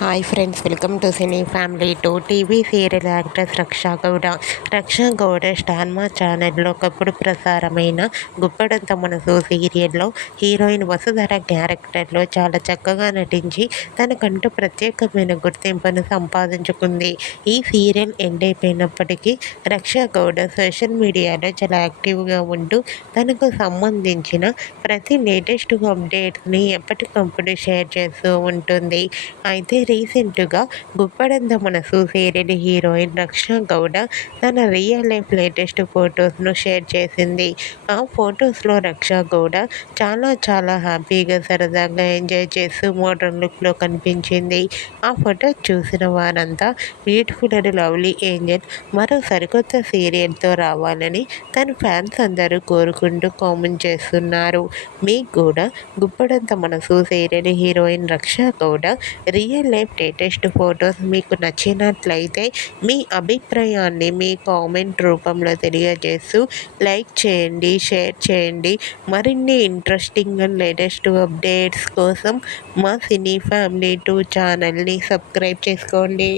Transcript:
Hi friends, welcome to cine family two. TV serial actress Raksha Gowda. Raksha Gowda star Maa ఛానల్లో ఒకప్పుడు ప్రసారమైన గుప్పడంత మనసు సీరియల్లో హీరోయిన్ వసుధర క్యారెక్టర్లో చాలా చక్కగా నటించి తనకంటూ ప్రత్యేకమైన గుర్తింపును సంపాదించుకుంది. ఈ సీరియల్ ఎండ్ అయిపోయినప్పటికీ రక్షా గౌడ సోషల్ మీడియాలో చాలా యాక్టివ్గా ఉంటూ తనకు సంబంధించిన ప్రతి లేటెస్ట్ అప్డేట్స్ని ఎప్పటికప్పుడు షేర్ చేస్తూ ఉంటుంది. అయితే రీసెంట్గా గుప్పడంత మనసు సీరియల్ హీరోయిన్ రక్షా గౌడ తన రియల్ లైఫ్ లేటెస్ట్ ఫొటోస్ను షేర్ చేసింది. ఆ ఫొటోస్లో రక్షా గౌడ చాలా హ్యాపీగా సరదాగా ఎంజాయ్ చేస్తూ మోడర్న్ లుక్లో కనిపించింది. ఆ ఫొటో చూసిన వారంతా బ్యూటిఫుల్ అండ్ లవ్లీ ఏంజల్ మరో సరికొత్త సీరియల్తో రావాలని తన ఫ్యాన్స్ అందరూ కోరుకుంటూ కామెంట్ చేస్తున్నారు. మీకు కూడా Guppedantha Manasu serial heroine Raksha Gowda real life latest photos మీకు నచ్చినట్లయితే మీ అభిప్రాయాన్ని మీ కామెంట్ రూపంలో తెలియజేస్తూ లైక్ చేయండి, షేర్ చేయండి. మరిన్ని ఇంట్రెస్టింగ్ అండ్ లేటెస్ట్ అప్డేట్స్ కోసం మా సినీ ఫ్యామిలీ 2 ఛానల్ని సబ్స్క్రైబ్ చేసుకోండి.